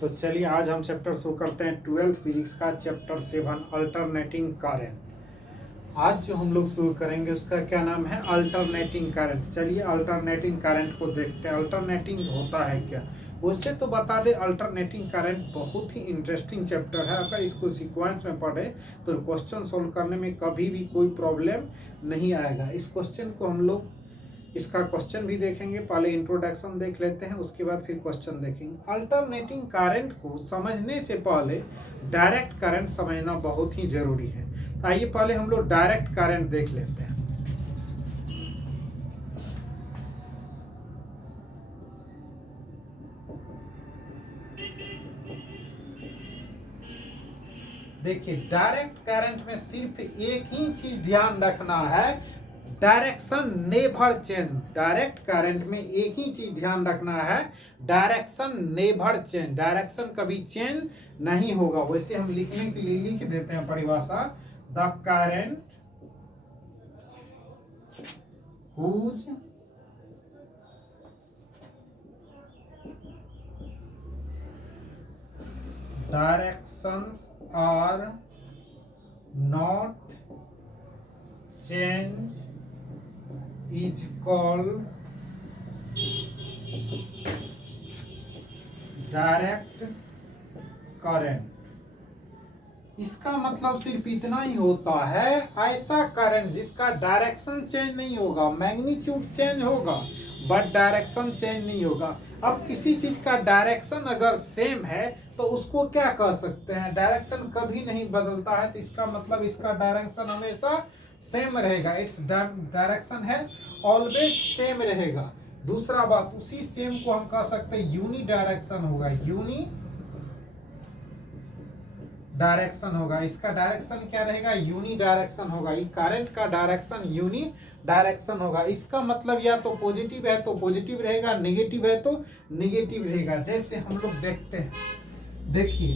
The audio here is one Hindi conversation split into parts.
तो चलिए आज हम चैप्टर शुरू करते हैं 12th फिजिक्स का चैप्टर 7 अल्टरनेटिंग करंट। आज जो हम लोग शुरू करेंगे उसका क्या नाम है, अल्टरनेटिंग करंट। चलिए अल्टरनेटिंग करंट को देखते हैं, अल्टरनेटिंग होता है क्या। उससे तो बता दें, अल्टरनेटिंग करंट बहुत ही इंटरेस्टिंग चैप्टर है। अगर इसको सीक्वेंस में पढ़े तो क्वेश्चन सोल्व करने में कभी भी कोई प्रॉब्लम नहीं आएगा। इस क्वेश्चन को हम लोग इसका क्वेश्चन भी देखेंगे, पहले इंट्रोडक्शन देख लेते हैं, उसके बाद फिर क्वेश्चन देखेंगे। अल्टरनेटिंग करंट को समझने से पहले डायरेक्ट करंट समझना बहुत ही जरूरी है। तो आइए पहले हम लोग डायरेक्ट करंट देख लेते हैं। देखिए डायरेक्ट करंट में सिर्फ एक ही चीज ध्यान रखना है, direction never change. Direct current में एक ही चीज ध्यान रखना है, डायरेक्शन नेवर चेंज। डायरेक्शन कभी चेंज नहीं होगा। वैसे हम लिखने के लिए लिख देते हैं परिभाषा, the current whose directions are not change is called direct current. इसका मतलब सिर्फ इतना ही होता है, ऐसा करंट जिसका डायरेक्शन चेंज नहीं होगा, मैग्नीट्यूड चेंज होगा बट डायरेक्शन चेंज नहीं होगा। अब किसी चीज का डायरेक्शन अगर सेम है तो उसको क्या कह सकते हैं, डायरेक्शन कभी नहीं बदलता है, तो इसका मतलब इसका डायरेक्शन हमेशा सेम रहेगा। इट्स डायरेक्शन है ऑलवेज सेम रहेगा। दूसरा बात, उसी सेम को हम कह सकते हैं यूनी डायरेक्शन होगा, यूनी डायरेक्शन होगा। इसका डायरेक्शन क्या रहेगा, यूनी डायरेक्शन होगा। ये करंट का डायरेक्शन यूनी डायरेक्शन होगा। इसका मतलब या तो पॉजिटिव है तो पॉजिटिव रहेगा, नेगेटिव है तो नेगेटिव रहेगा। जैसे हम लोग देखते हैं, देखिए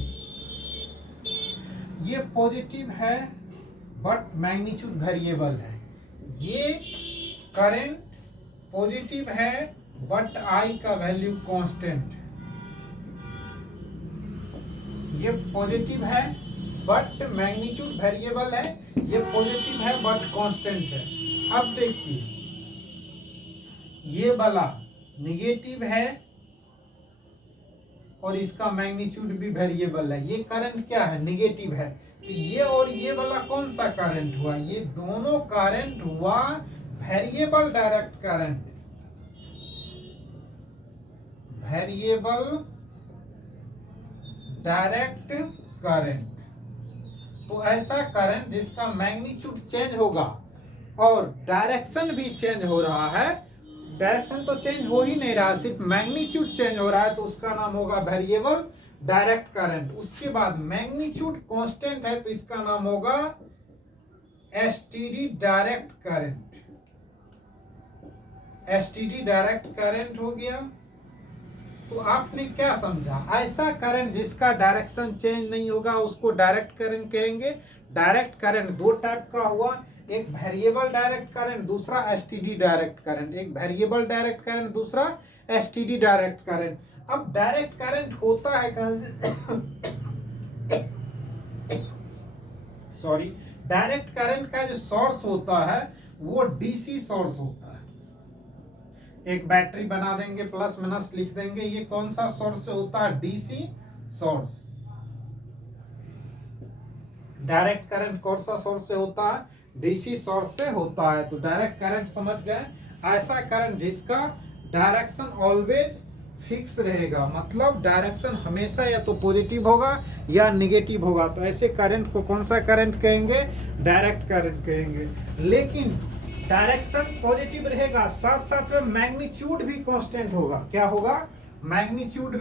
ये पॉजिटिव है बट मैग्नीट्यूड वेरिएबल है। ये करंट पॉजिटिव है बट आई का वैल्यू कांस्टेंट। ये पॉजिटिव है बट मैग्नीट्यूड वेरिएबल है, ये पॉजिटिव है बट कांस्टेंट है। अब देखिए ये वाला निगेटिव है और इसका मैग्नीट्यूड भी वेरिएबल है। ये करंट क्या है, निगेटिव है। तो ये और ये वाला कौन सा करंट हुआ, ये दोनों करंट हुआ variable direct current. Variable direct current तो ऐसा करंट जिसका मैग्नीट्यूड चेंज होगा और डायरेक्शन भी चेंज हो रहा है। डायरेक्शन तो चेंज हो ही नहीं रहा, सिर्फ मैग्नीट्यूड चेंज हो रहा है, तो उसका नाम होगा वेरिएबल डायरेक्ट करंट। उसके बाद मैग्नीट्यूड कांस्टेंट है तो इसका नाम होगा STD direct current. STD direct current हो गया। तो आपने क्या समझा, ऐसा करंट जिसका डायरेक्शन चेंज नहीं होगा उसको डायरेक्ट करंट कहेंगे। डायरेक्ट करंट दो टाइप का हुआ, एक वेरिएबल डायरेक्ट करंट, दूसरा एसटीडी डायरेक्ट करंट। एक वेरिएबल डायरेक्ट करंट, दूसरा एसटीडी डायरेक्ट करंट। अब डायरेक्ट करंट होता है सॉरी, डायरेक्ट करंट का जो सोर्स होता है वो डीसी सोर्स होता है। एक बैटरी बना देंगे, प्लस माइनस लिख देंगे, ये कौन सा सोर्स से होता है, डीसी सोर्स। डायरेक्ट करंट कौन सा सोर्स से होता है, डीसी सोर्स से होता है। तो डायरेक्ट करंट समझ गए, ऐसा करंट जिसका डायरेक्शन ऑलवेज फिक्स रहेगा, मतलब डायरेक्शन हमेशा या तो पॉजिटिव होगा या नेगेटिव होगा। तो ऐसे करंट को कौन सा करंट कहेंगे, डायरेक्ट करंट कहेंगे। लेकिन डायरेक्शन पॉजिटिव रहेगा, साथ साथ में मैग्नीट्यूड भी कांस्टेंट होगा। क्या होगा, मैग्नीट्यूड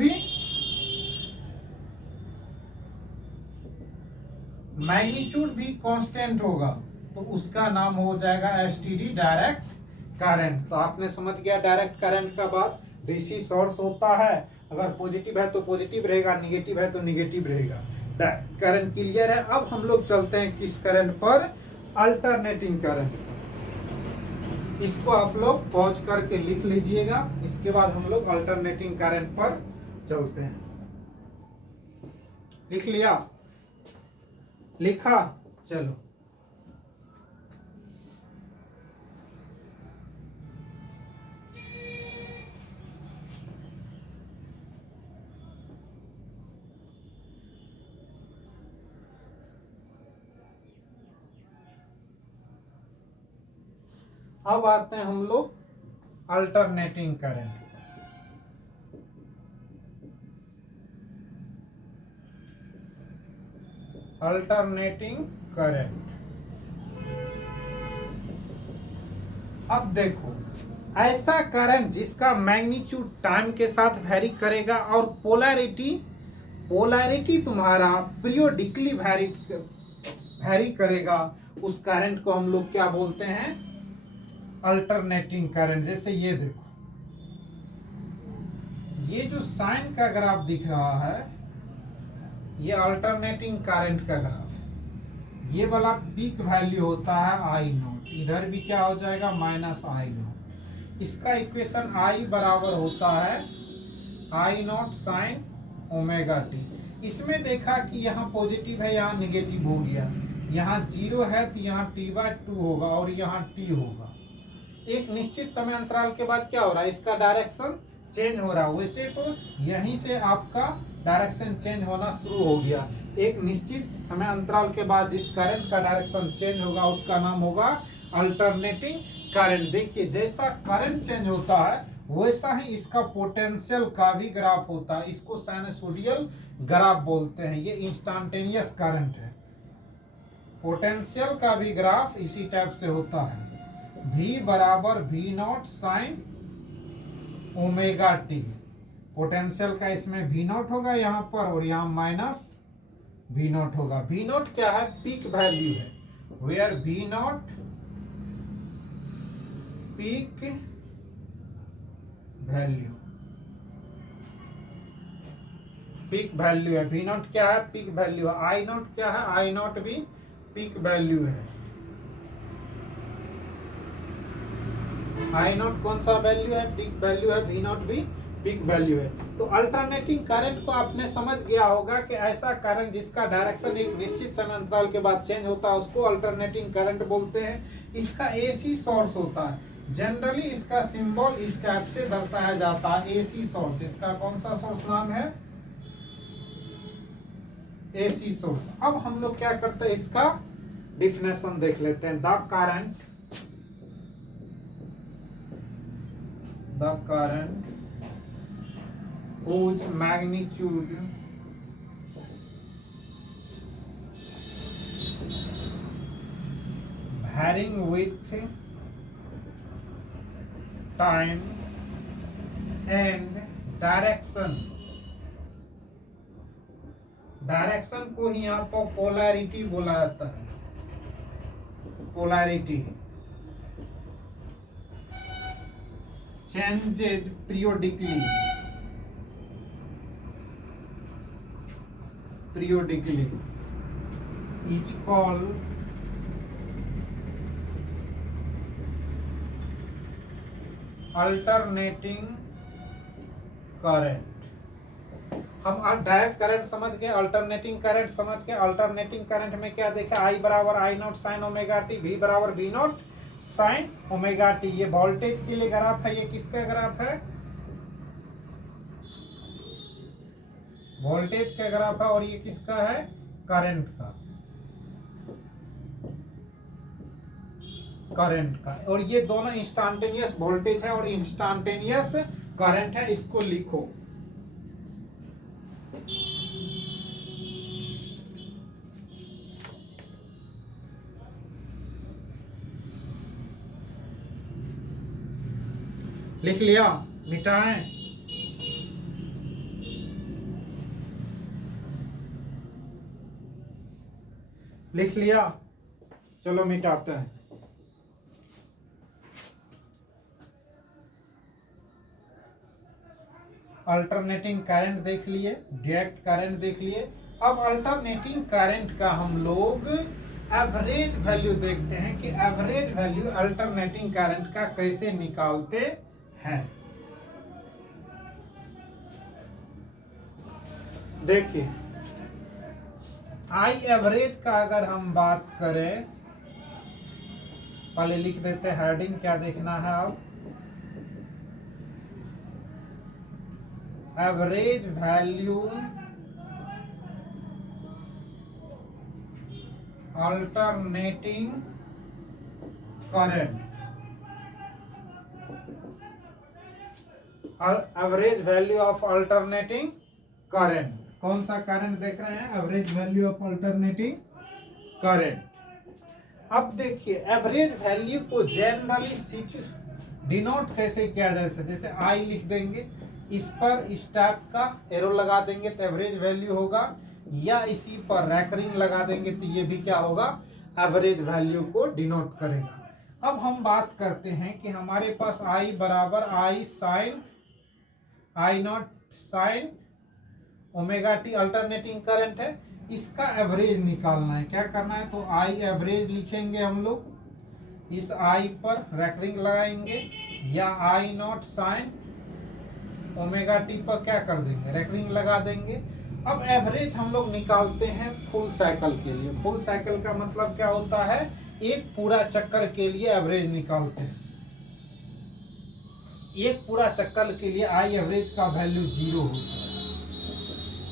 भी कांस्टेंट होगा, तो उसका नाम हो जाएगा एसटीडी डायरेक्ट करंट। तो आपने समझ गया डायरेक्ट करंट का बात। डीसी सोर्स होता है, अगर पॉजिटिव है तो पॉजिटिव रहेगा, निगेटिव है तो निगेटिव रहेगा। करंट क्लियर है। अब हम लोग चलते हैं किस करंट पर, अल्टरनेटिंग करंट। इसको आप लोग पॉज करके लिख लीजिएगा, इसके बाद हम लोग अल्टरनेटिंग करंट पर चलते हैं। लिख लिया, लिखा, चलो। अब आते हैं हम लोग अल्टरनेटिंग करंट। अल्टरनेटिंग करंट, अब देखो, ऐसा करंट जिसका मैग्नीट्यूड टाइम के साथ वेरी करेगा और पोलैरिटी तुम्हारा पीरियोडिकली वेरी करेगा, उस करंट को हम लोग क्या बोलते हैं? Alternating current. जैसे ये देखो, ये जो साइन का ग्राफ दिख रहा है, ये अल्टरनेटिंग करंट का ग्राफ है। ये वाला पीक वैल्यू होता है आई नॉट, इधर भी क्या हो जाएगा? Minus I not. इसका इक्वेशन आई बराबर होता है I naught sine omega T. इसमें देखा कि यहाँ पॉजिटिव है, यहाँ निगेटिव हो गया, यहाँ 0 है तो यहाँ t/2 होगा और यहाँ t होगा। एक निश्चित समय अंतराल के बाद क्या हो रहा है? इसका डायरेक्शन चेंज हो रहा है। वैसे तो यहीं से आपका डायरेक्शन चेंज होना शुरू हो गया। एक निश्चित समय अंतराल के बाद जिस करंट का डायरेक्शन चेंज होगा उसका नाम होगा अल्टरनेटिंग करंट। देखिए, जैसा करंट चेंज होता है वैसा ही इसका पोटेंशियल का भी ग्राफ होता है। इसको साइनसोइडल ग्राफ बोलते हैं। ये इंस्टेंटेनियस करंट है। पोटेंशियल का भी ग्राफ इसी टाइप से होता है। V बराबर V0 sign omega T. Potential का इसमें V0 होगा यहाँ पर और यहाँ माइनस V0 होगा। V0 क्या है? पीक वैल्यू है। Where V0 peak value, peak value है। V0 क्या है? पीक वैल्यू है। I0 क्या है? I0 भी पीक वैल्यू है। I0 कौन सा वैल्यू है? पीक वैल्यू है। V0 भी पीक वैल्यू है। तो अल्टरनेटिंग करंट को आपने समझ गया होगा कि ऐसा करंट जिसका डायरेक्शन एक निश्चित समय अंतराल के बाद चेंज होता है उसको अल्टरनेटिंग करंट बोलते हैं। इसका एसी सोर्स होता है। जनरली इसका सिंबल इस टाइप से दर्शाया जाता है, एसी सोर्स। इसका कौन सा सोर्स नाम है? AC source. अब हम लोग क्या करते हैं, इसका डिफिनेशन देख लेते हैं। The current whose magnitude varying with time and direction को ही यहाँ पर पोलैरिटी बोला जाता है। Polarity changed periodically is called alternating current। हम डायरेक्ट करंट समझ गए, अल्टरनेटिंग करंट समझ गए। अल्टरनेटिंग करंट में क्या देखा? I बराबर I0 sign omega T, V बराबर V0 साइन ओमेगा टी। ये वोल्टेज के लिए ग्राफ है। ये किसका ग्राफ है? वोल्टेज का ग्राफ है। और ये किसका है? करंट का। और ये दोनों इंस्टेंटेनियस वोल्टेज है और इंस्टेंटेनियस करंट है। इसको लिखो। लिख लिया? मिटाएं? लिख लिया? चलो मिटाते हैं। अल्टरनेटिंग करंट देख लिए, डायरेक्ट करंट देख लिए। अब अल्टरनेटिंग करंट का हम लोग एवरेज वैल्यू देखते हैं कि एवरेज वैल्यू अल्टरनेटिंग करंट का कैसे निकालते हैं। देखिए, आई एवरेज का अगर हम बात करें, पहले लिख देते हैं हेडिंग, क्या देखना है अब, average value alternating current, average value of alternating current. कौन सा करंट देख रहे हैं? Average value of alternating current. अब देखिए एवरेज वैल्यू को जनरली डिनोट कैसे किया जाए, जैसे आई लिख देंगे, इस पर इस टाइप का एरो लगा देंगे तो एवरेज वैल्यू होगा, या इसी पर रैकरिंग लगा देंगे तो ये भी क्या होगा, एवरेज वैल्यू को डिनोट करेगा। अब हम बात करते हैं कि हमारे पास आई बराबर I sine I naught sine omega t alternating current है, इसका एवरेज निकालना है। क्या करना है, तो आई एवरेज लिखेंगे हम लोग, इस आई पर रैकरिंग लगाएंगे, या आई नॉट साइन ओमेगा टी पर क्या कर देंगे, रैकरिंग लगा देंगे। अब एवरेज हम लोग निकालते हैं फुल साइकिल के लिए। फुल साइकिल का मतलब क्या होता है, एक पूरा चक्कर के लिए एवरेज निकालते हैं। एक पूरा चक्कर के लिए आई एवरेज का वैल्यू 0 होता है।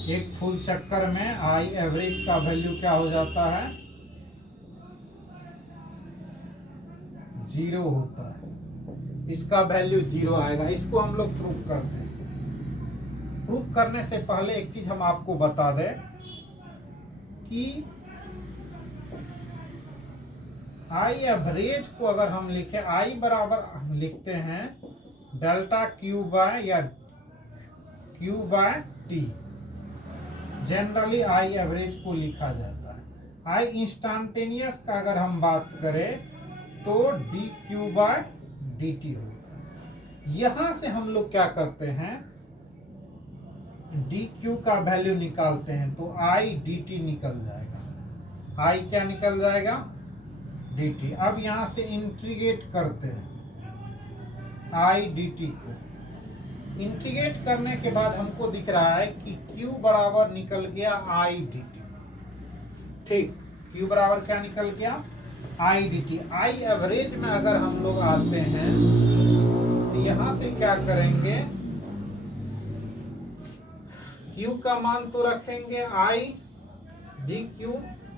एक फुल चक्कर में आई एवरेज का वैल्यू क्या हो जाता है, 0 होता है। इसका वैल्यू 0 आएगा। इसको हम लोग प्रूफ करते हैं। प्रूफ करने से पहले एक चीज हम आपको बता दें कि आई एवरेज को अगर हम लिखें, आई बराबर लिखते हैं डेल्टा क्यू बाय या Q by T, generally I average को लिखा जाता है। आई इंस्टेंटेनियस का अगर हम बात करें तो D Q by D T होगा। यहां से हम लोग क्या करते हैं, डी क्यू का वैल्यू निकालते हैं तो आई डी टी निकल जाएगा। आई क्या निकल जाएगा, डी टी। अब यहां से इंटीग्रेट करते हैं आई डी टी को। इंटीग्रेट करने के बाद हमको दिख रहा है कि Q बराबर निकल गया आई डी टी। ठीक, Q बराबर क्या निकल गया, I D T. I average में अगर हम लोग आते हैं तो यहां से क्या करेंगे, Q का मान तो रखेंगे आई डी क्यू,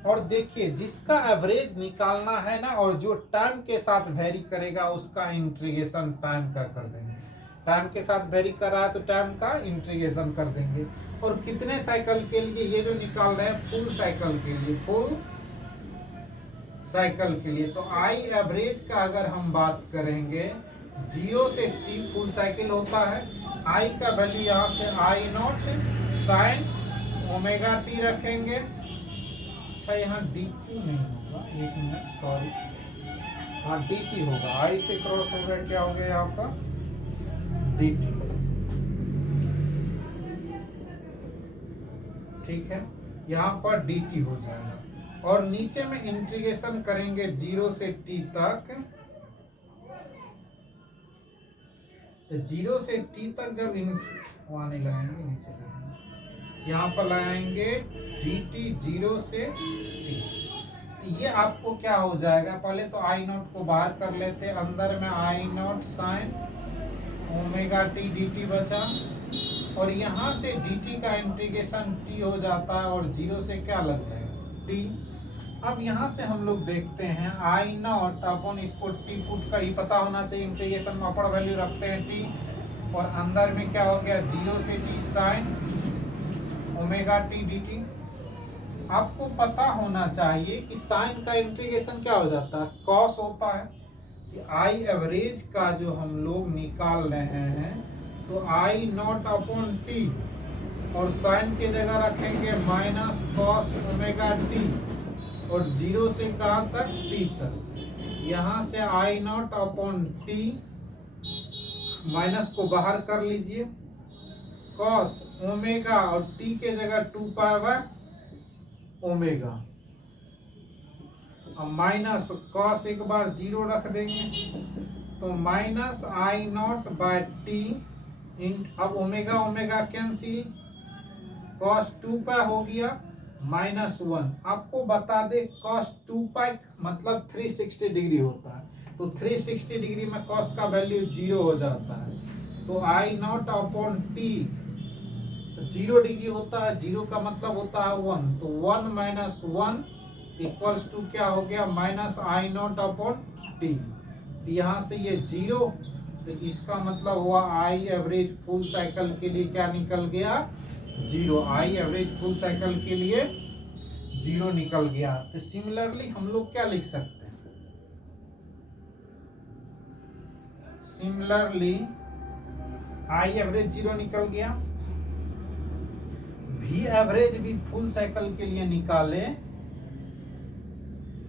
और देखिए जिसका एवरेज निकालना है ना, और जो टाइम के साथ वेरी करेगा उसका इंटीग्रेशन टाइम का कर देंगे। टाइम के साथ वेरी कर रहा है तो टाइम का इंटीग्रेशन कर देंगे। और कितने साइकिल के लिए, ये जो निकाल रहे हैं फुल साइकिल के लिए, फुल साइकिल के लिए। तो आई एवरेज का अगर हम बात करेंगे, 0 से t फुल साइकिल होता है। आई का वैल्यू यहाँ से आई नॉट साइन ओमेगा टी रखेंगे। अच्छा यहाँ डी क्यू नहीं होगा, एक मिनट सॉरी, हाँ डी टी होगा। आई से क्रॉस हो गया, क्या हो गया यहाँ पर, डी टी। ठीक है, यहाँ पर डी टी हो जाएगा। और नीचे में इंटीग्रेशन करेंगे 0 से t तक। तो 0 से t तक जब वहां नहीं लगाएंगे, नीचे लगाएंगे, यहाँ पर लगाएंगे dt 0 से t। ये आपको क्या हो जाएगा, पहले तो आई नॉट को बाहर कर लेते, अंदर में I naught sine omega t d t बचा, और यहाँ से डी टी का इंटीग्रेशन t हो जाता है, और 0 से क्या लग जाएगा, t। अब यहाँ से हम लोग देखते हैं आई नॉट अपन, इसको t पुट कर ही पता होना चाहिए, इंटीग्रेशन में अपर वैल्यू रखते हैं t, और अंदर में क्या हो गया 0 से t sign omega t d T. आपको पता होना चाहिए कि साइन का इंटीग्रेशन क्या हो जाता है, कॉस होता है। आई एवरेज का जो हम लोग निकाल रहे हैं, तो आई नॉट अपॉन टी, और साइन के जगह रखेंगे माइनस कॉस ओमेगा टी, और 0 से कहाँ तक, टी तक। यहाँ से आई नॉट अपॉन टी, माइनस को बाहर कर लीजिए, कॉस ओमेगा, और टी के जगह 2 पाई बाय ओमेगा, अब माइनस कॉस एक बार 0 रख देंगे, तो minus I naught by T. अब omega omega cancel, cos 2 pi हो गया, -1। आपको बता दे cos 2 पाई मतलब 360 डिग्री होता है, तो 360 डिग्री में cos का वैल्यू 0 हो जाता है, तो I0 अपॉन टी 0 डिग्री होता है, 0 का मतलब होता है 1, तो 1 माइनस 1 इक्वल्स टू क्या हो गया -I0 अपॉन टी। यहाँ से ये 0, तो इसका मतलब हुआ आई एवरेज फुल साइकिल के लिए क्या निकल गया 0। आई एवरेज फुल साइकिल के लिए 0 निकल गया। तो सिमिलरली हम लोग क्या लिख सकते हैं, सिमिलरली आई एवरेज 0 निकल गया, भी एवरेज भी फुल साइकिल के लिए निकाले,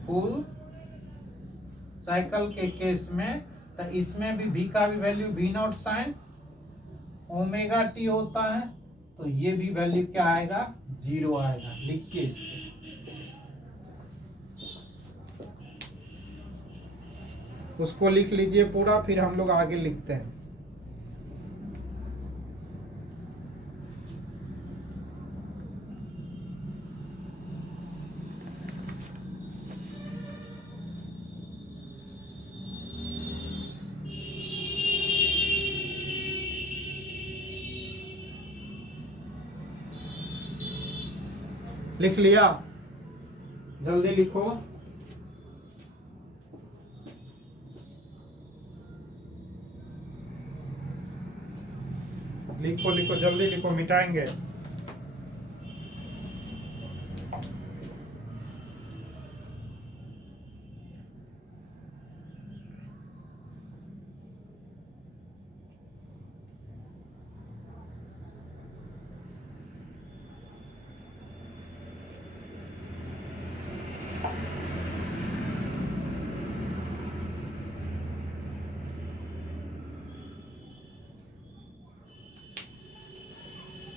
फुल साइकिल के केस में, तो इसमें भी का भी value V0 sign omega T होता है, तो ये भी वैल्यू क्या आएगा 0 आएगा। लिखिए इसको, उसको लिख लीजिए पूरा, फिर हम लोग आगे लिखते हैं। लिख लिया, जल्दी लिखो। लिखो लिखो जल्दी लिखो, मिटाएंगे।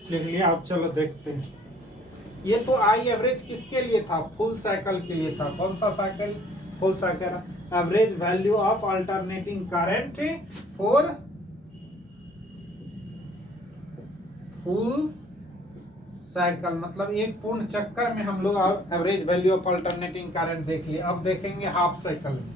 लिख लिया, आप चलो देखते हैं। ये तो आई एवरेज किसके लिए था, फुल साइकिल के लिए था। कौन सा cycle, full cycle. Average value of alternating current for full cycle, मतलब एक पूर्ण चक्कर में हम लोग average value of alternating current देख लिए। अब देखेंगे हाफ साइकिल में।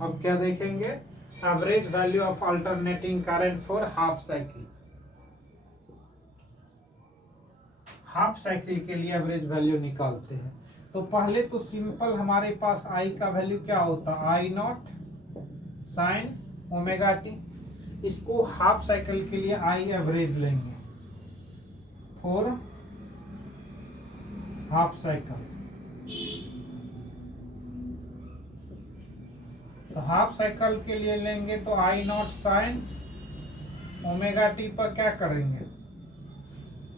अब क्या देखेंगे, average value of alternating current for half cycle. Half cycle के लिए एवरेज वैल्यू निकालते हैं। तो पहले तो सिंपल हमारे पास आई का वैल्यू क्या होता है, I0 साइन ओमेगा टी। इसको हाफ साइकिल के लिए आई एवरेज लेंगे फॉर हाफ साइकिल। तो हाफ साइकिल के लिए लेंगे तो I0 साइन ओमेगा टी पर क्या करेंगे,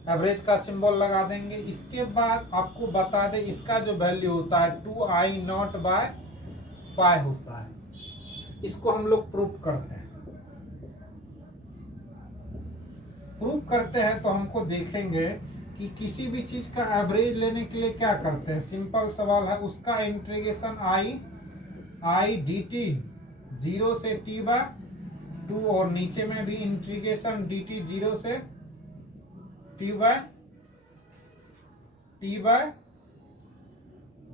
एवरेज का सिंबल लगा देंगे। इसके बाद आपको बता दें इसका जो वैल्यू होता है 2I0 बाय पाई होता है। इसको हम लोग प्रूफ करते हैं। प्रूफ करते हैं तो हमको देखेंगे कि किसी भी चीज का एवरेज लेने के लिए क्या करते हैं, सिंपल सवाल है। उसका इंटीग्रेशन आई डी टी 0 से t बाय 2, और नीचे में भी इंटीग्रेशन डी टी 0 से t बाय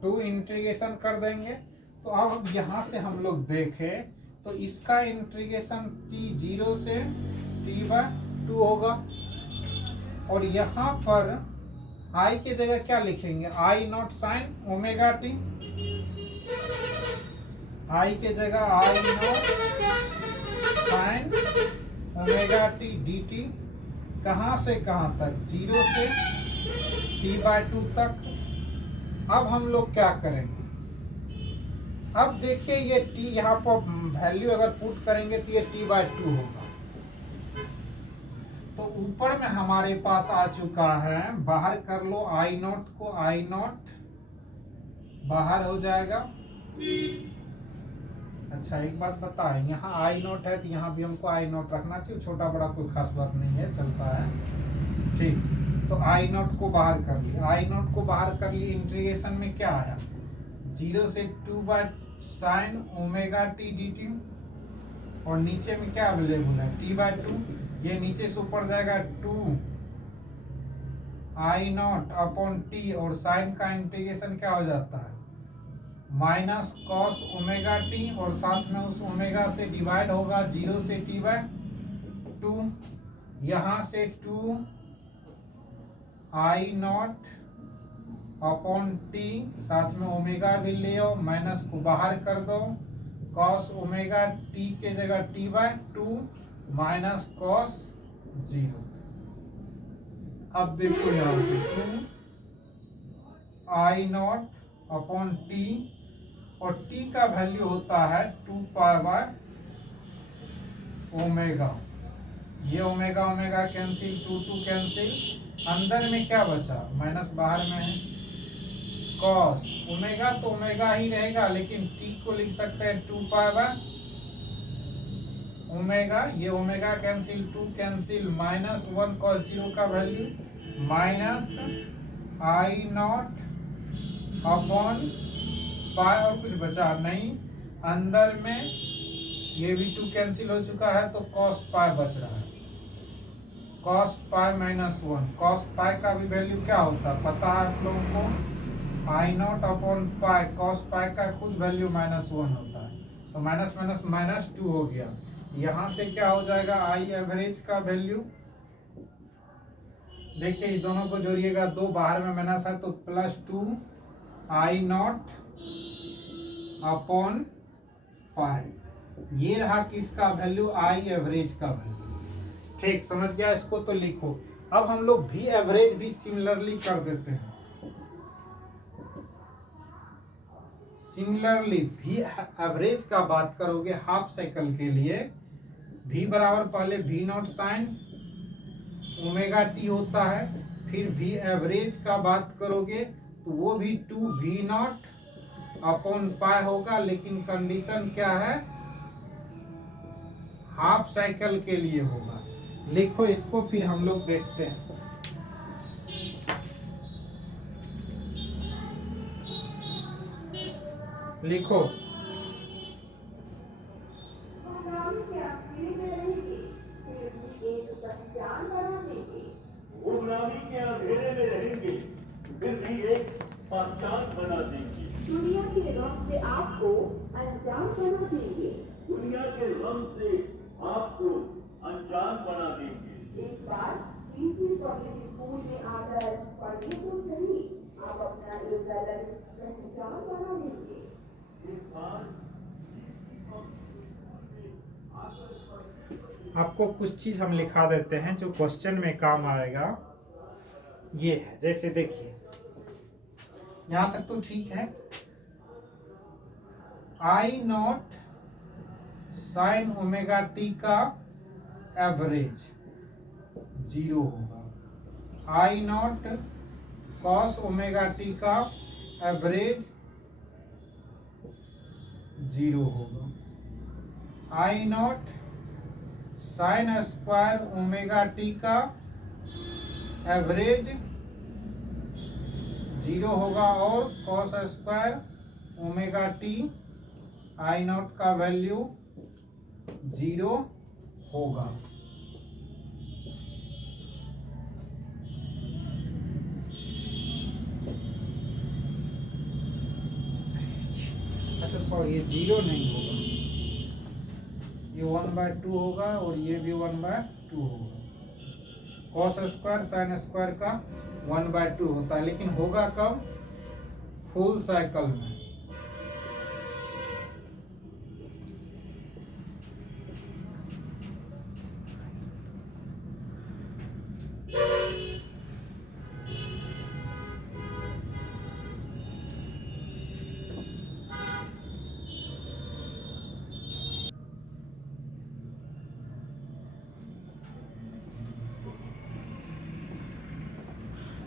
2 इंटीग्रेशन कर देंगे। तो अब यहां से हम लोग देखें तो इसका इंटीग्रेशन t 0 से t बाय 2 होगा, और यहाँ पर I की जगह क्या लिखेंगे, I0 sign omega T. I के जगह I0 sign omega t d T, कहाँ से कहाँ तक, 0 से t बाय 2 तक। अब हम लोग क्या करेंगे, अब देखिए ये t यहाँ पर वैल्यू अगर पुट करेंगे तो ये t बाय 2 होगा। तो ऊपर में हमारे पास आ चुका है, बाहर कर लो I0 को, I0 बाहर हो जाएगा। अच्छा एक बात बताएं, यहाँ I0 है तो यहाँ भी हमको I0 रखना चाहिए, छोटा बड़ा कोई खास बात नहीं है, चलता है। ठीक, तो आई नॉट को बाहर कर लिए, आई नॉट को बाहर कर लिए, इंटीग्रेशन में क्या आया 0 से 2 by sine omega t d T, और नीचे में क्या अवेलेबल है टी बाय 2, ये नीचे से ऊपर जाएगा 2 आई नॉट अपॉन टी, और साइन का इंटीग्रेशन क्या हो जाता है माइनस कॉस ओमेगा टी, और साथ में उस ओमेगा से डिवाइड होगा 0 से टी बाय 2, यहां से 2 आई नॉट अपॉन टी, साथ में ओमेगा भी ले आओ, माइनस को बाहर कर दो, कॉस ओमेगा टी के जगह टी बाय 2 माइनस कॉस 0। अब देखो यहां से 2 आई नॉट अपॉन टी, और टी का वैल्यू होता है 2 पाई बाय ओमेगा, ये ओमेगा ओमेगा कैंसिल, 2 2 कैंसिल, अंदर में क्या बचा माइनस बाहर में है कॉस ओमेगा, तो ओमेगा ही रहेगा, लेकिन टी को लिख सकते हैं 2 पाई बाय ओमेगा, ये omega cancel 2 cancel, minus 1 cos 0 का value minus I naught upon पाई, और कुछ बचा नहीं अंदर में, ये भी 2 कैंसिल हो चुका है, तो कॉस पाई बच रहा है, cos pi minus 1, cos pi का भी वैल्यू क्या होता है पता है आप लोगों को I naught upon pi, cos pi का खुद वैल्यू माइनस 1 होता है, तो माइनस माइनस माइनस 2 हो गया, यहाँ से क्या हो जाएगा आई एवरेज का वैल्यू, देखिए इस दोनों को जोड़िएगा, 2 बाहर में माइनस है तो प्लस 2 आई नॉट अपॉन पाई, ये रहा किसका वैल्यू आई एवरेज का वैल्यू। ठीक समझ गया, इसको तो लिखो। अब हम लोग भी एवरेज भी सिमिलरली कर देते हैं, सिमिलरली भी एवरेज का बात करोगे हाफ साइकिल के लिए, भी बराबर पहले भी नॉट साइन ओमेगा टी होता है, फिर भी एवरेज का बात करोगे तो वो भी 2 भी नॉट अपॉन पाई होगा, लेकिन कंडीशन क्या है हाफ साइकिल के लिए होगा। लिखो इसको, फिर हम लोग देखते हैं। लिखो गुमनामी के अंधेरे में रहेंगे, फिर भी एक पहचान बना देंगे। दुनिया के रंग से आपको अनजान बना देंगे, दुनिया के रंग से आपको अनजान बना देंगे। एक बार पब्लिक स्कूल में आकर पढ़िए तो सही, आप अपना एक अलग पहचान बना देंगे। इस बार आपको कुछ चीज हम लिखा देते हैं जो क्वेश्चन में काम आएगा। ये है, जैसे देखिए यहां तक तो ठीक है, I naught sine omega T का एवरेज 0 होगा, I naught cos omega T का एवरेज 0 होगा, I naught sine square omega T का एवरेज 0 होगा, और cos square omega t I naught का वैल्यू 0 होगा। अच्छा सॉरी, ये 0 नहीं होगा, ये 1/2 होगा, और ये भी 1/2 होगा। कॉस स्क्वायर साइन स्क्वायर का 1/2 होता है, लेकिन होगा कब फुल साइकिल में।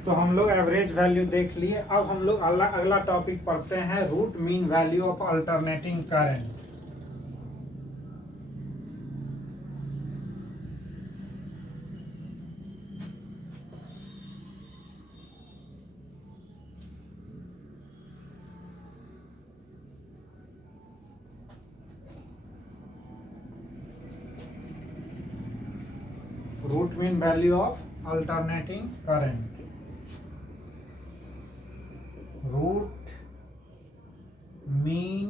तो हम लोग एवरेज वैल्यू देख लिए। अब हम लोग अगला टॉपिक पढ़ते हैं, root mean value of alternating current. Root mean value of alternating current, root mean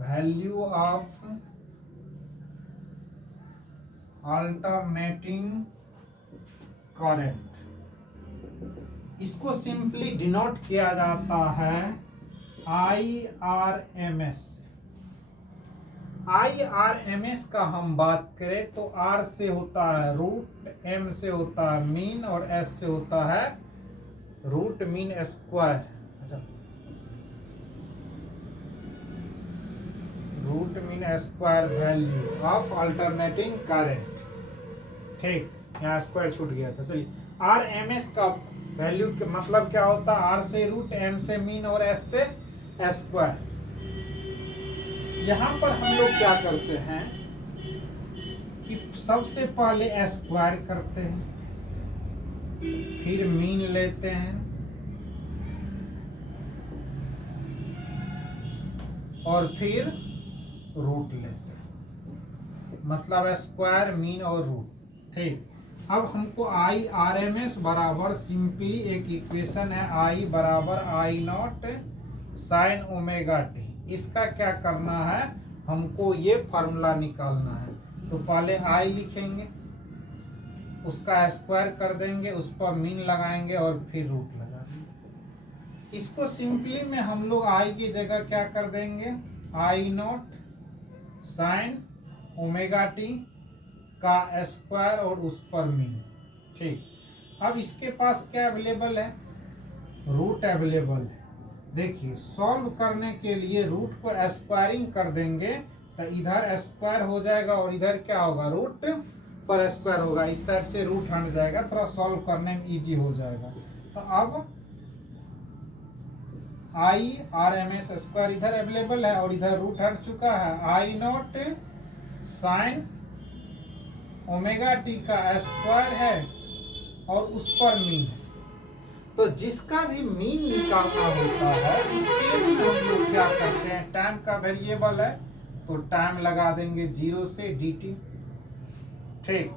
value of alternating current. इसको सिंपली डिनोट किया जाता है IRMS। IRMS का हम बात करें तो R से होता है रूट, M से होता है मीन और S से होता है रूट मीन स्क्वायर। अच्छा, root mean square value of alternating current. ठीक, यहाँ स्क्वायर छूट गया था। चलिए, RMS का वैल्यू के मतलब क्या होता है? R से रूट, M से मीन और S से स्क्वायर। यहाँ पर हम लोग क्या करते हैं कि सबसे पहले स्क्वायर करते हैं, फिर मीन लेते हैं और फिर रूट लेते हैं, मतलब स्क्वायर, मीन और रूट। ठीक, अब हमको IRMS बराबर सिंपली एक इक्वेशन है, I बराबर I0 साइन ओमेगा टी। इसका क्या करना है, हमको ये फार्मूला निकालना है। तो पहले I लिखेंगे, उसका स्क्वायर कर देंगे, उस पर मीन लगाएंगे और फिर रूट लगा देंगे। इसको सिंपली में हम लोग I की जगह क्या कर देंगे, I0 साइन ओमेगा टी का स्क्वायर और उस पर मीन। ठीक, अब इसके पास क्या अवेलेबल है, रूट अवेलेबल है। देखिए, सॉल्व करने के लिए रूट को स्क्वायरिंग कर देंगे तो इधर स्क्वायर हो जाएगा और इधर क्या होगा, रूट पर स्क्वायर होगा। इस साइड से रूट हट जाएगा, थोड़ा सॉल्व करने में इजी हो जाएगा। तो अब IRMS स्क्वायर इधर अवेलेबल है और इधर रूट हट चुका है। I0 साइन ओमेगा टी का स्क्वायर है और उस पर मीन है। तो जिसका भी मीन निकालना होता है उसके लिए हम लोग क्या करते हैं, टाइम का वेरिएबल है तो टाइम लगा देंगे 0 से dt। ठीक,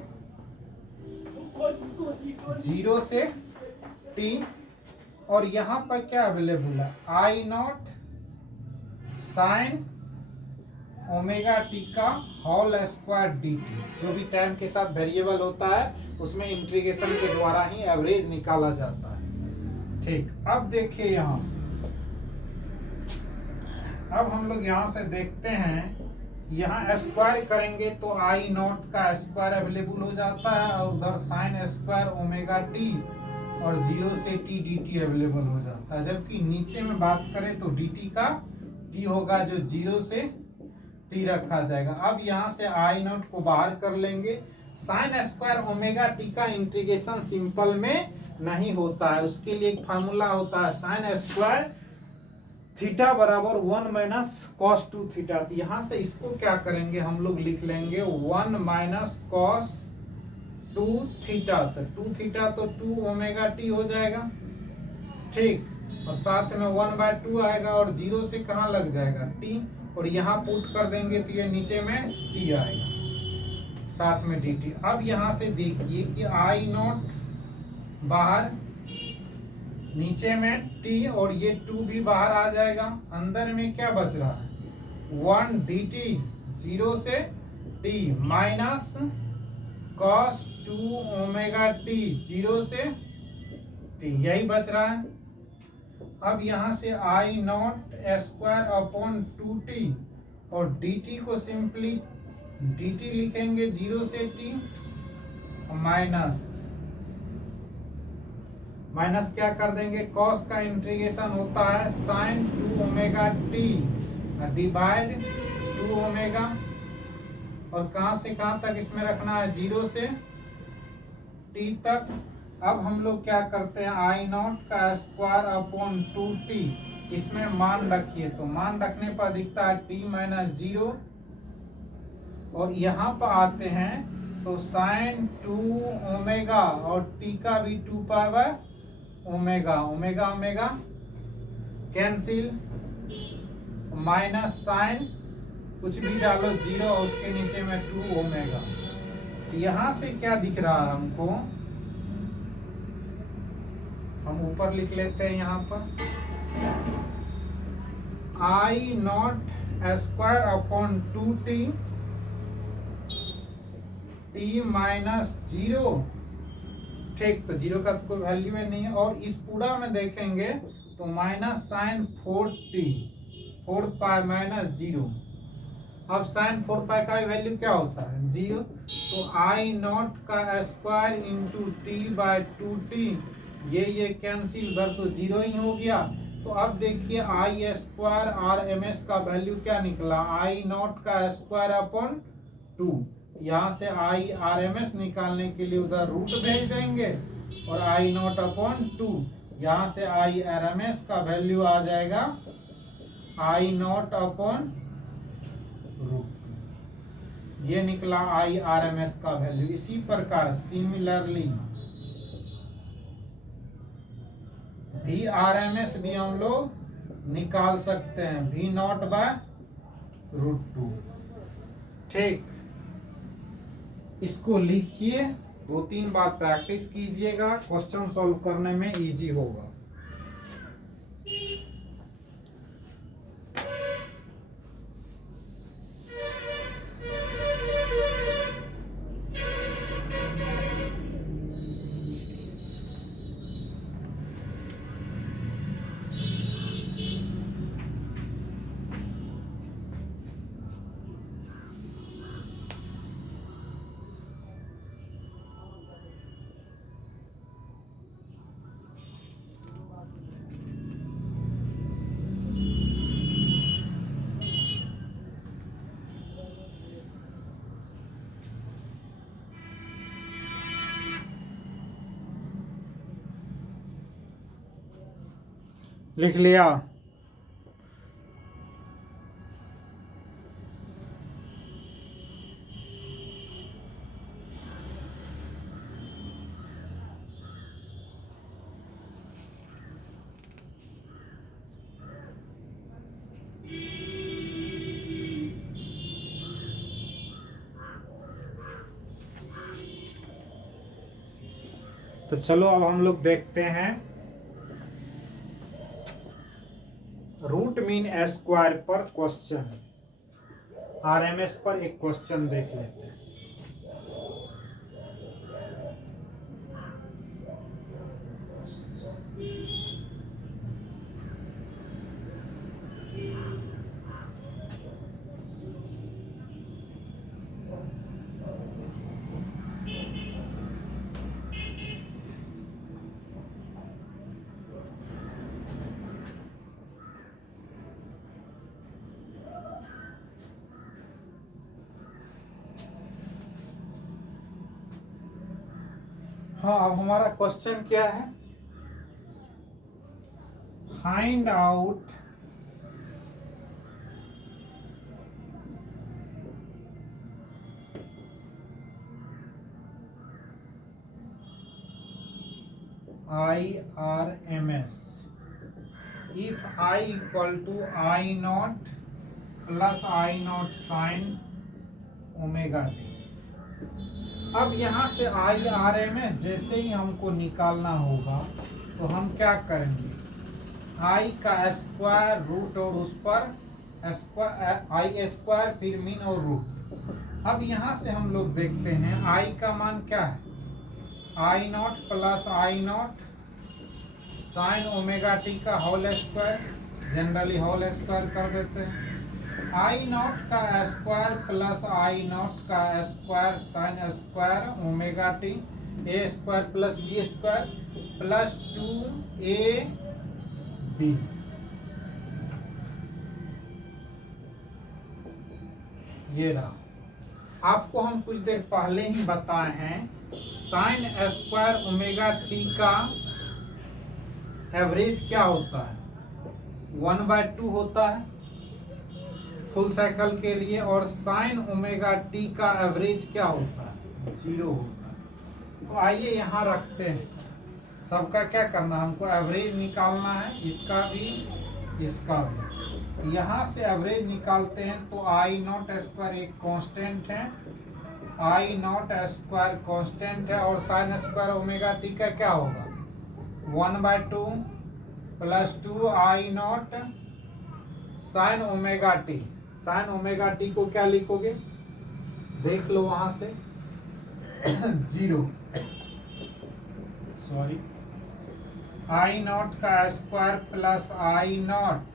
0 से t। और यहाँ पर क्या अवेलेबल है, I0 साइन ओमेगा टी का होल स्क्वायर dt। जो भी टाइम के साथ वेरिएबल होता है उसमें इंटीग्रेशन के द्वारा ही एवरेज निकाला जाता है। ठीक, अब देखिए यहाँ से, अब हम लोग यहाँ से देखते हैं, यहाँ स्क्वायर करेंगे तो I0 का स्क्वायर अवेलेबल हो जाता है और उधर साइन स्क्वायर ओमेगा टी और 0 से t dt अवेलेबल हो जाता है। जबकि नीचे में बात करें तो dt का t होगा जो 0 से t रखा जाएगा। अब यहाँ से I0 को बाहर कर लेंगे। साइन स्क्वायर ओमेगा टी का इंटीग्रेशन सिंपल में नहीं होता है, उसके लिए एक फार्मूला होता है, साइन स्क्वायर थीटा बराबर 1 माइनस कॉस 2 थीटा। तो यहाँ से इसको क्या करेंगे, हम लोग लिख लेंगे 1 माइनस कॉस 2 थीटा। तो 2 थीटा तो 2 ओमेगा टी हो जाएगा। ठीक, और साथ में 1/2 आएगा और 0 से कहाँ लग जाएगा, t, और यहाँ पुट कर देंगे तो ये नीचे में t आएगा, साथ में dt। अब यहाँ से देखिए कि I0 बाहर, नीचे में t और ये 2 भी बाहर आ जाएगा। अंदर में क्या बच रहा है, 1 dt 0 से t minus cos 2 omega t 0 से t, यही बच रहा है। अब यहाँ से I0 स्क्वायर अपॉन 2t और dt को सिंपली dt लिखेंगे 0 से t माइनस क्या कर देंगे, cos का इंटीग्रेशन होता है sine 2 omega t divide 2 omega, और कहाँ से कहाँ तक इसमें रखना है, 0 से t तक। अब हम लोग क्या करते हैं, I0 का स्क्वायर अपॉन 2t, इसमें मान रखिए तो मान रखने पर दिखता है t माइनस 0, और यहाँ पर आते हैं तो साइन 2 ओमेगा और t का भी 2 power omega, omega omega cancel, minus sine कुछ भी डालो 0 और उसके नीचे में 2 ओमेगा। यहाँ से क्या दिख रहा है हमको, हम ऊपर लिख लेते हैं यहाँ पर I naught square upon 2t t minus 0। ठीक, तो 0 का तो कोई वैल्यू ही नहीं है। और इस पूरा में देखेंगे तो minus sign 4t 4 pi minus 0। अब साइन 4 पाई का वैल्यू क्या होता है 0, तो आई नॉट का square into T by 2t, ये कैंसिल, इधर तो 0 ही हो गया। तो अब देखिए आई स्क्वायर आर एम एस का वैल्यू क्या निकला, आई नॉट का स्क्वायर अपॉन 2। यहाँ से आई आर एम एस निकालने के लिए उधर रूट भेज देंगे और आई नॉट अपॉन 2, यहाँ से आई आर एम एस का वैल्यू आ जाएगा आई नॉट अपॉन रूट। ये निकला आई आर एम एस का वैल्यू। इसी प्रकार similarly V R M S भी हम लोग निकाल सकते हैं, वी नॉट बाय रूट 2। ठीक, इसको लिखिए, 2-3 बार प्रैक्टिस कीजिएगा, क्वेश्चन सॉल्व करने में इजी होगा। लिख लिया? तो चलो अब हम लोग देखते हैं रूट मीन स्क्वायर पर क्वेश्चन, आरएमएस पर एक क्वेश्चन देख लेते हैं। हाँ, अब हमारा क्वेश्चन क्या है, find out IRMS if I equal to I naught plus I naught sin omega T. अब यहाँ से IRMS जैसे ही हमको निकालना होगा तो हम क्या करेंगे, I का स्क्वायर रूट और उस पर आई स्क्वायर फिर मीन और रूट। अब यहाँ से हम लोग देखते हैं I का मान क्या है, I naught plus I naught sine omega T का whole square, generally whole square कर देते हैं। आई नॉट का स्क्वायर प्लस आई नॉट का square sine square omega t, a square plus b square plus 2ab। ये रहा, आपको हम कुछ देर पहले ही बताए हैं साइन स्क्वायर ओमेगा टी का एवरेज क्या होता है, 1/2 होता है फुल साइकिल के लिए, और साइन ओमेगा टी का एवरेज क्या होता है 0 होता है। तो आइए यहाँ रखते हैं, सबका क्या करना, हमको एवरेज निकालना है, इसका भी इसका भी। यहाँ से एवरेज निकालते हैं तो आई नॉट स्क्वायर एक कांस्टेंट है, आई नॉट स्क्वायर कांस्टेंट है, और साइन स्क्वायर ओमेगा टी का क्या होगा 1/2 प्लस 2 आई naught sine omega T. Sign omega T को क्या लिखोगे, देख लो वहां से 0 सॉरी आई नॉट का square plus I naught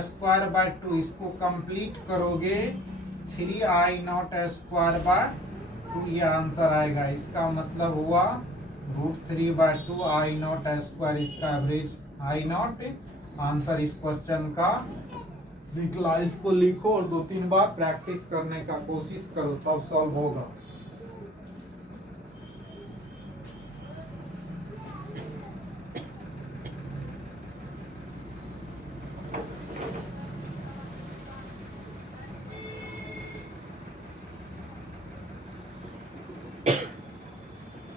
square by 2, इसको कंप्लीट करोगे 3 आई नॉट स्क्वायर बाय 2, ये आंसर आएगा। इसका मतलब हुआ √3/2 आई नॉट स्क्वायर, इसका एवरेज आई नॉट आंसर इस क्वेश्चन का निकला। इसको लिखो और 2-3 बार प्रैक्टिस करने का कोशिश करो, तब सॉल्व होगा।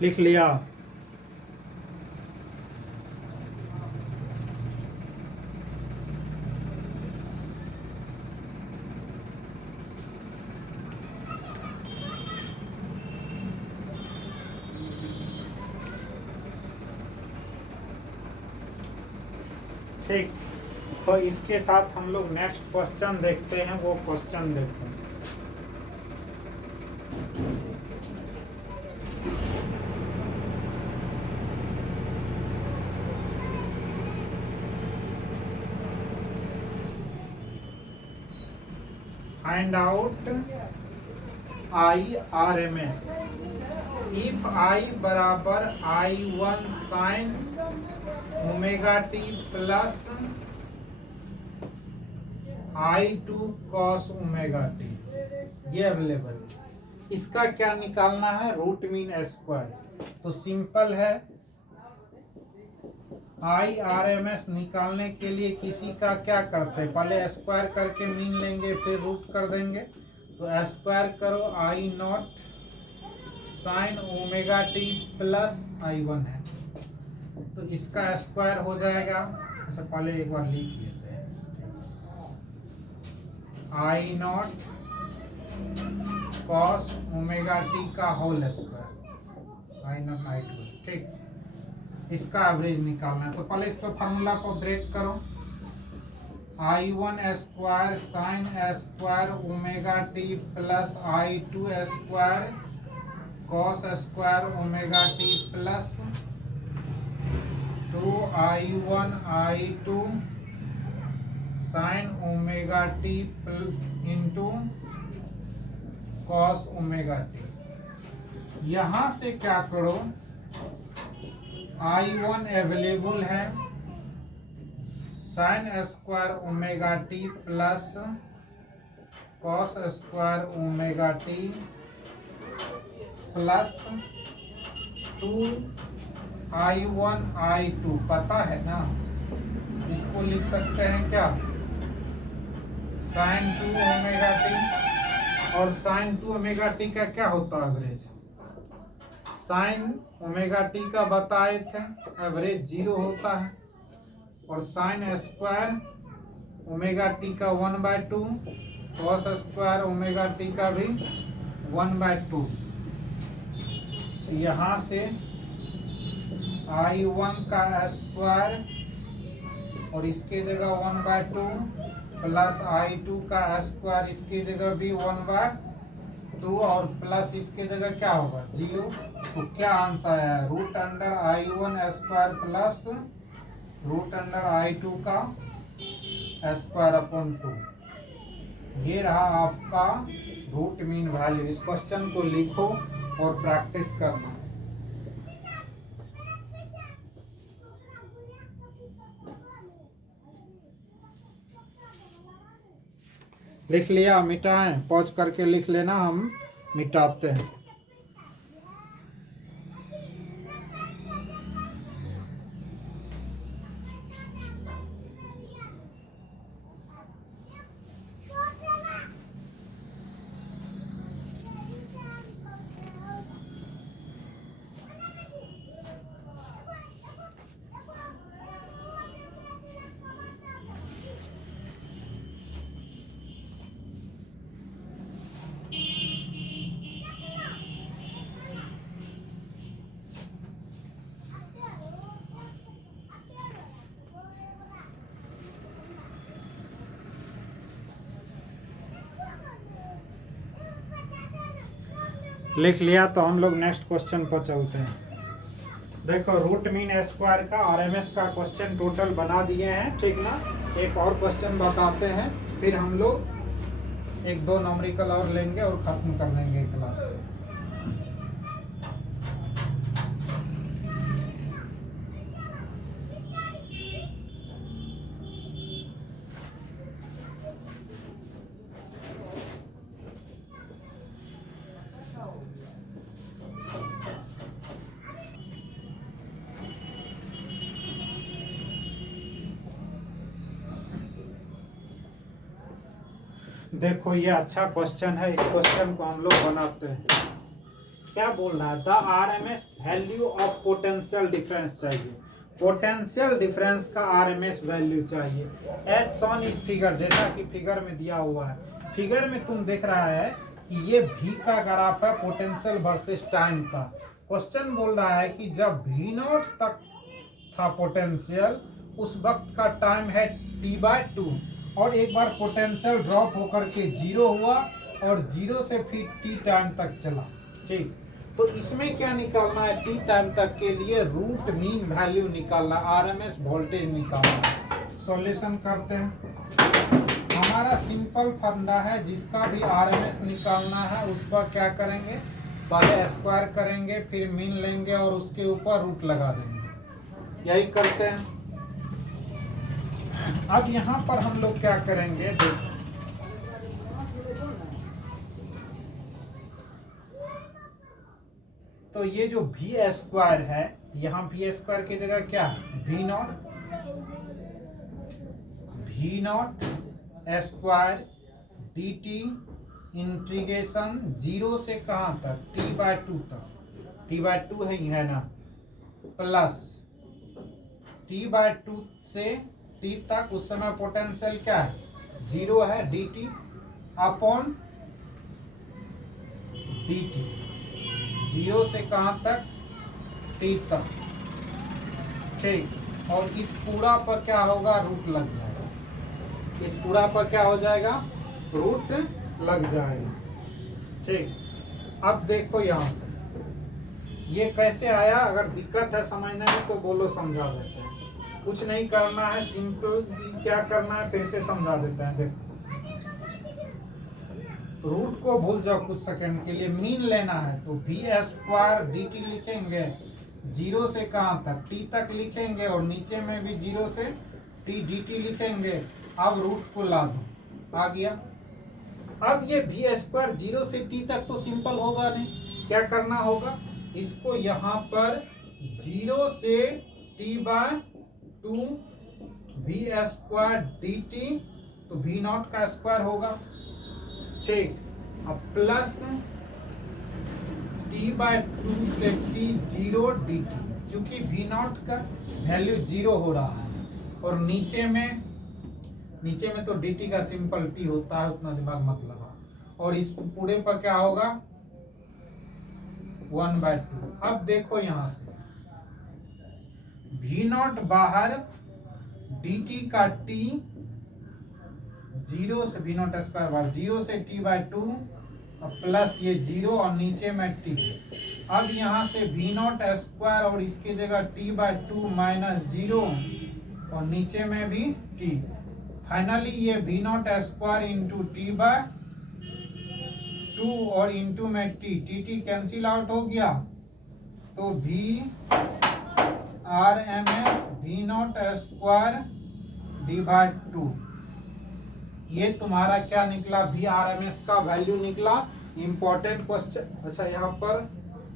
लिख लिया? ठीक, तो इसके साथ हम लोग नेक्स्ट क्वेश्चन देखते हैं। वो क्वेश्चन देखते हैं। Find out IRMS if I बराबर I1 sign omega t plus I2 cos omega T, ये अवेलेबल। इसका क्या निकालना है, रूट मीन स्क्वायर। तो सिंपल है, IRMS निकालने के लिए किसी का क्या करते हैं, पहले स्क्वायर करके मीन लेंगे फिर रूट कर देंगे। तो स्क्वायर करो I naught sine omega t plus I1 है, तो इसका स्क्वायर हो जाएगा। अच्छा पहले एक बार लिख लेते हैं, I naught cos omega T का whole square, I naught I2। ठीक, इसका एवरेज निकालना है। तो पहले इसको फार्मूला को ब्रेक करो, I1 square sine square omega t plus I2 square cos square omega t plus 2I1 I2 sign omega T into cos omega T. यहां से क्या करो, I1 अवेलेबल है sign square omega t plus cos square omega t plus 2I1 I2 पता है ना, इसको लिख सकते हैं क्या साइन 2 ओमेगा टी। और साइन 2 ओमेगा टी का क्या होता है एवरेज, साइन ओमेगा टी का बताए थे एवरेज 0 होता है, और साइन स्क्वायर ओमेगा टी का 1/2, कॉस स्क्वायर ओमेगा टी का भी 1/2। यहाँ से I1 का स्क्वायर और इसके जगह 1/2 प्लस I2 का स्क्वायर इसके जगह भी 1/2 और प्लस इसके जगह क्या होगा 0। तो क्या आंसर है, root under I1 square plus root under I2 का स्क्वायर अपॉन 2। ये रहा आपका रूट मीन वैल्यू। इस क्वेश्चन को लिखो और प्रैक्टिस करना। लिख लिया, मिटाएं, पॉज करके लिख लेना, हम मिटाते हैं। लिख लिया तो हम लोग नेक्स्ट क्वेश्चन पर चलते हैं। देखो रूट मीन स्क्वायर का आरएमएस का क्वेश्चन टोटल बना दिए हैं, ठीक ना। एक और क्वेश्चन बताते हैं, फिर हम लोग एक दो न्यूमेरिकल और लेंगे और खत्म कर देंगे क्लास को। देखो ये अच्छा क्वेश्चन है, इस क्वेश्चन को हम लोग बनाते हैं। क्या बोल रहा है, the RMS value of potential difference चाहिए। पोटेंशियल डिफरेंस का आरएमएस वैल्यू चाहिए एज शोन इन फिगर, जैसा कि फिगर में दिया हुआ है। फिगर में तुम देख रहा है कि ये भी का ग्राफ है पोटेंशियल वर्सेस टाइम का। क्वेश्चन बोल रहा है कि जब भी नॉट तक था पोटेंशियल, उस वक्त का टाइम है t/2, और एक बार पोटेंशियल ड्रॉप होकर के 0 हुआ और 0 से फिर t टाइम तक चला, ठीक। तो इसमें क्या निकालना है, t टाइम तक के लिए रूट मीन वैल्यू निकालना, आरएमएस वोल्टेज निकालना। सॉल्यूशन करते हैं। हमारा सिंपल फंडा है, जिसका भी आरएमएस निकालना है उस पर क्या करेंगे, पहले स्क्वायर करेंगे, फिर मीन लेंगे और उसके ऊपर रूट लगा देंगे। यही करते हैं। अब यहाँ पर हम लोग क्या करेंगे, देखो तो ये जो भी स्क्वायर है, यहाँ भी स्क्वायर की जगह क्या है, भी नॉट स्क्वायर dt इंटीग्रेशन 0 से कहाँ तक, t/2 तक, t/2 है ना, प्लस t/2 से t तक। उस समय पोटेंशियल क्या है, 0 है, dt अपॉन dt, 0 से कहाँ तक, t तक, ठीक। और इस पूरा पर क्या होगा, रूट लग जाएगा। इस पूरा पर क्या हो जाएगा, रूट लग जाएगा, ठीक। अब देखो यहाँ से ये कैसे आया, अगर दिक्कत है समझने में तो बोलो, समझा देते हैं। कुछ नहीं करना है, सिंपल क्या करना है फिर से समझा देते हैं। देखो रूट को भूल जाओ कुछ सेकंड के लिए, मीन लेना है तो भी स्क्वायर dt लिखेंगे, 0 से कहाँ तक, t तक लिखेंगे, और नीचे में भी 0 से t dt लिखेंगे। अब रूट को ला दो, आ गया। अब ये भी स्क्वायर 0 से t तक तो सिंपल होगा नहीं, क्या करना होगा, इसको यहाँ पर 0 से t/2 भी स्क्वायर dt, तो भी नॉट का स्क्वायर होगा, ठीक। अब प्लस t/2 से t 0 dt, क्योंकि भी नॉट का वैल्यू 0 हो रहा है, और नीचे में तो dt का सिंपल t होता है, उतना दिमाग मत लगा। और इस पूरे पर क्या होगा, 1/2। अब देखो यहाँ से भी नॉट बाहर, dt का t 0 से भी नॉट स्क्वायर बाहर, 0 से t/2 प्लस ये 0 और नीचे में t। अब यहाँ से भी नॉट स्क्वायर और इसकी जगह t/2 माइनस 0 और नीचे में भी t। फाइनली ये भी नॉट स्क्वायर इंटू t/2 और इंटू में t कैंसिल आउट हो गया, तो भी RMS भी नॉट स्क्वायर /2, ये तुम्हारा क्या निकला, भी RMS का वैल्यू निकला। Important question. अच्छा यहाँ पर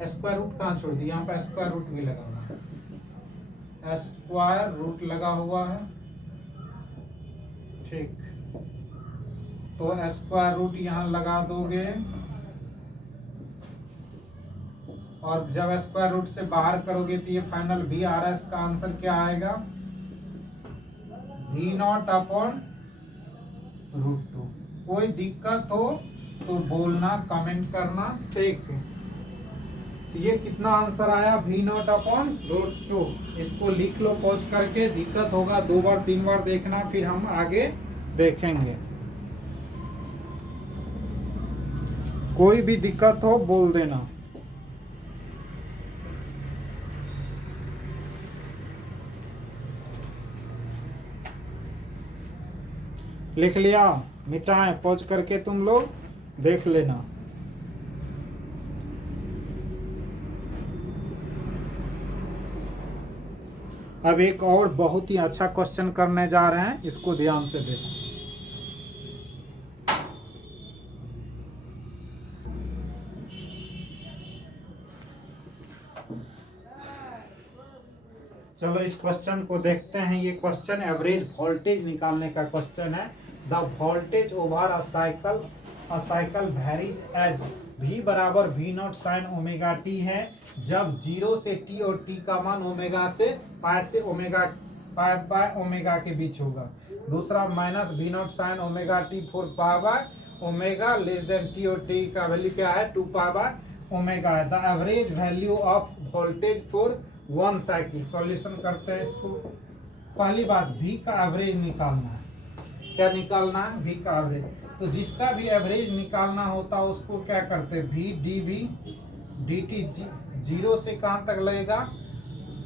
स्क्वायर रूट कहाँ छोड़ दी, यहाँ पर स्क्वायर रूट भी लगाना है, स्क्वायर रूट लगा हुआ है, ठीक। तो स्क्वायर रूट यहाँ लगा दोगे, और जब स्क्वायर रूट से बाहर करोगे तो ये फाइनल VRS का आंसर क्या आएगा, V0 अपॉन √2। कोई दिक्कत हो तो बोलना, कमेंट करना, ठीक। ये कितना आंसर आया, V0 अपॉन √2। इसको लिख लो पॉज करके, दिक्कत होगा 2 बार 3 बार देखना, फिर हम आगे देखेंगे। कोई भी दिक्कत हो बोल देना। लिख लिया? मिटाएं, पॉज करके तुम लोग देख लेना। अब एक और बहुत ही अच्छा क्वेश्चन करने जा रहे हैं, इसको ध्यान से देखो। चलो इस क्वेश्चन को देखते हैं। ये क्वेश्चन एवरेज वोल्टेज निकालने का क्वेश्चन है। The voltage over a cycle varies as v बराबर v naught sine omega T है, जब 0 से t और t का मान ओमेगा से पाई बाय ओमेगा के बीच होगा। दूसरा minus v naught sine omega T for pi by omega less than t और t का वैल्यू क्या है, 2 पाई बाय ओमेगा है। The average value of voltage for one cycle. Solution करते हैं इसको। पहली बात, v का एवरेज निकालना है। क्या निकालना है? v का एवरेज। तो जिसका भी एवरेज निकालना होता है उसको क्या करते हैं, v dv dt 0 से कहाँ तक लगेगा,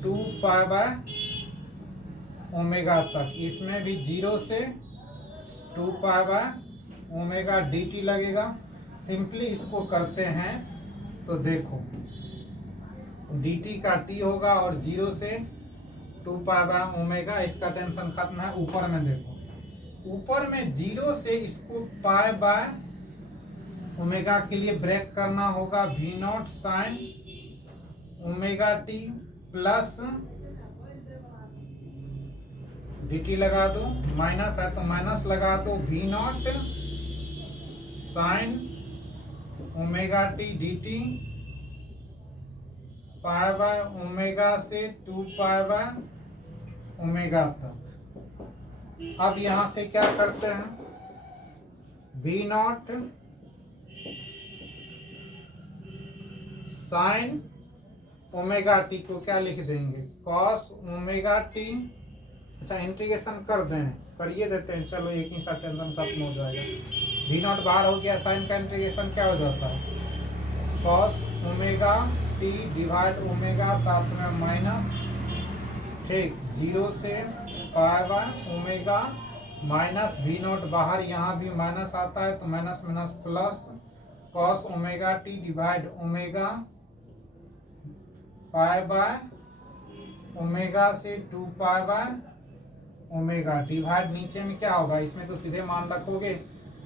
2 पाई बाय ओमेगा तक। इसमें भी 0 से 2 पाई बाय ओमेगा dt लगेगा। सिंपली इसको करते हैं तो देखो dt का t होगा और 0 से 2 पाई बाय ओमेगा, इसका टेंशन खत्म है। ऊपर में देखो, ऊपर में 0 से इसको पाई बाय ओमेगा के लिए ब्रेक करना होगा, v naught sine omega t plus dt लगा दो, माइनस है तो माइनस लगा दो, v naught sine omega T dt pi by omega से 2 पाई बाय ओमेगा तक। अब यहां से क्या करते हैं, v naught sine omega T को क्या लिख देंगे, कॉस ओमेगा टी। अच्छा, इंटीग्रेशन कर दें, करिए देते हैं। चलो एक ही साथ टेंशन खत्म हो जाएगा। v नॉट बाहर हो गया, साइन का इंटीग्रेशन क्या हो जाता है, cos omega T divide omega, साथ में माइनस, ठीक, 0 से पाई by omega minus v not बाहर, यहाँ भी माइनस आता है तो minus minus plus, cos omega T divide omega pi by omega से 2 पाई बाय ओमेगा डिवाइड, नीचे में क्या होगा, इसमें तो सीधे मान रखोगे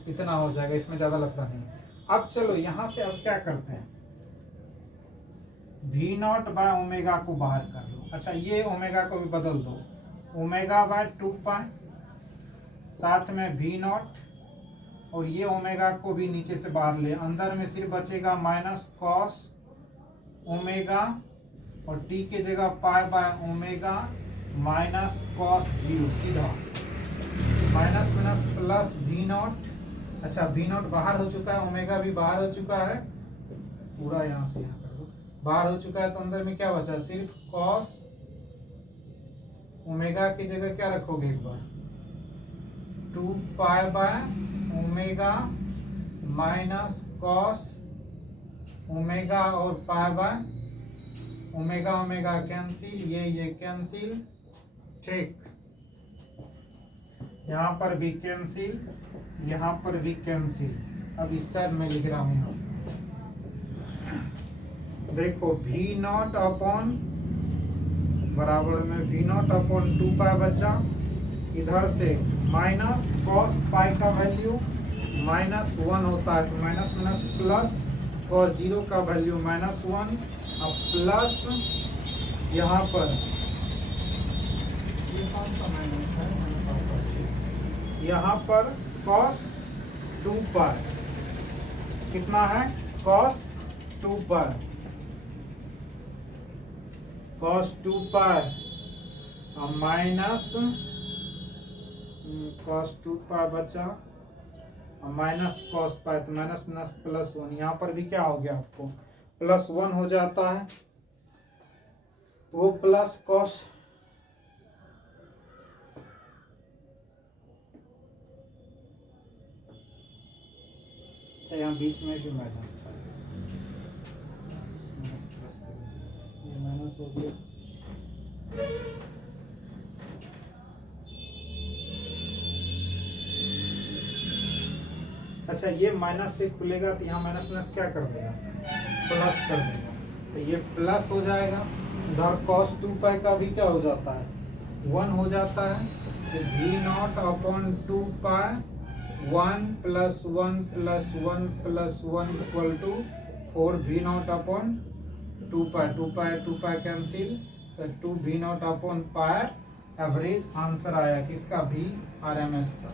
इतना हो जाएगा, इसमें ज्यादा लगता नहीं। अब चलो यहां से अब क्या करते हैं, v नॉट बाय ओमेगा को बाहर कर लो। अच्छा, ये ओमेगा को भी बदल दो, ओमेगा बाय 2 पाई, साथ में v नॉट, और ये ओमेगा को भी नीचे से बाहर ले, अंदर में सिर्फ बचेगा माइनस कॉस ओमेगा और t के जगह पाई बाय ओमेगा माइनस कॉस 0, सीधा minus minus plus v not. अच्छा, v नॉट बाहर हो चुका है, ओमेगा भी बाहर हो चुका है, पूरा यहाँ से यहाँ कर दो, बाहर हो चुका है, तो अंदर में क्या बचा, सिर्फ कॉस ओमेगा की जगह क्या रखोगे एक बार, 2 pi by omega minus cos omega और pi by omega, omega cancel, ये कैंसिल, ठीक, यहाँ पर भी कैंसिल, यहाँ पर भी कैंसिल। अब इस साइड में लिख रहा हूँ, यहाँ देखो v नॉट अपॉन बराबर में v नॉट अपॉन 2 पाई बचा, इधर से माइनस कॉस पाई का वैल्यू -1 होता है तो माइनस माइनस प्लस, और 0 का वैल्यू -1, अब प्लस यहाँ पर ये कौन सा माइनस है, यहाँ पर कॉस 2 पाई, कितना है, कॉस 2 पाई, कॉस 2 पाई माइनस कॉस 2 पाई बचा, माइनस कॉस पाई, तो माइनस माइनस प्लस 1, यहाँ पर भी क्या हो गया आपको +1 हो जाता है, वो प्लस कॉस यहाँ बीच में भी माइनस माइनस हो गया, अच्छा ये माइनस से खुलेगा तो यहाँ माइनस माइनस क्या कर देगा, प्लस कर देगा, तो ये प्लस हो जाएगा। उधर cos 2 पाई का भी क्या हो जाता है, 1 हो जाता है। तो V0/2 पाई 1 + 1 + 1 + 1 = 4 V0/2 पाई। 2 पाई कैंसिल, तो 2 V0/पाई एवरेज आंसर आया किसका, VRMS का।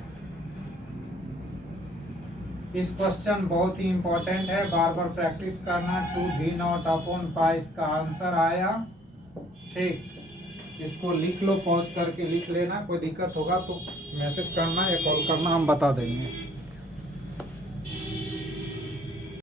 इस क्वेश्चन बहुत ही इंपॉर्टेंट है, बार बार प्रैक्टिस करना। 2 V0/पाई इसका आंसर आया। ठीक, इसको लिख लो, पॉज करके लिख लेना, कोई दिक्कत होगा तो मैसेज करना या कॉल करना, हम बता देंगे।